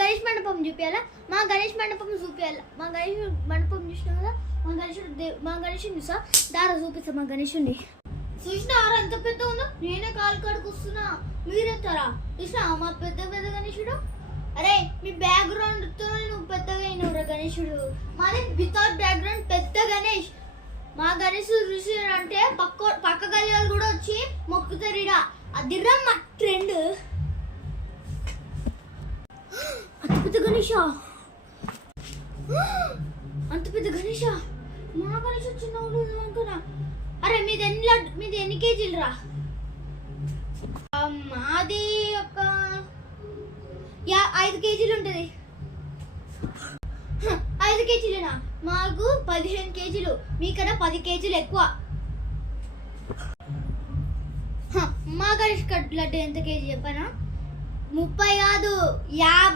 గణేష్ మండపం చూపించాలా, మా గణేష్ మండపం చూపించాలా. మా గణేష్ మండపం చూసినాం కదా, మా గణేషుని చూసా దారా చూపిస్తా. మా గణేషుని చూసినారా ఎంత పెద్ద ఉందో, నేనే కాలు కాడికి వస్తున్నా మీరెత్తారా. చూసినా మా పెద్ద పెద్ద గణేషుడు. అరే మీ బ్యాక్గ్రౌండ్ తో నువ్వు పెద్దగా అయినవురా గణేషుడు, మాది వితౌట్ బ్యాక్గ్రౌండ్ పెద్ద గణేష్. మా గణేష్ చూసారంటే పక్క గల్లి వాళ్ళు కూడా వచ్చి మొక్కుతారు. ఇడ అదిరా మా ట్రెండ్. అంత పెద్ద గణేషా, అంత పెద్ద గణేషా. మా గణేష్ చిన్నవాడు అనుకున్నా. అరే మీది ఎన్ని కేజీలు రా? మాది ఒక 5 కేజీలు ఉంటుంది. 5 కేజీలేనా? మాకు 15 కేజీలు, మీకన్నా 10 కేజీలు ఎక్కువ. మా గణేష్ లడ్డు ఎంత కేజీ చెప్పనా? 30 కాదు 50.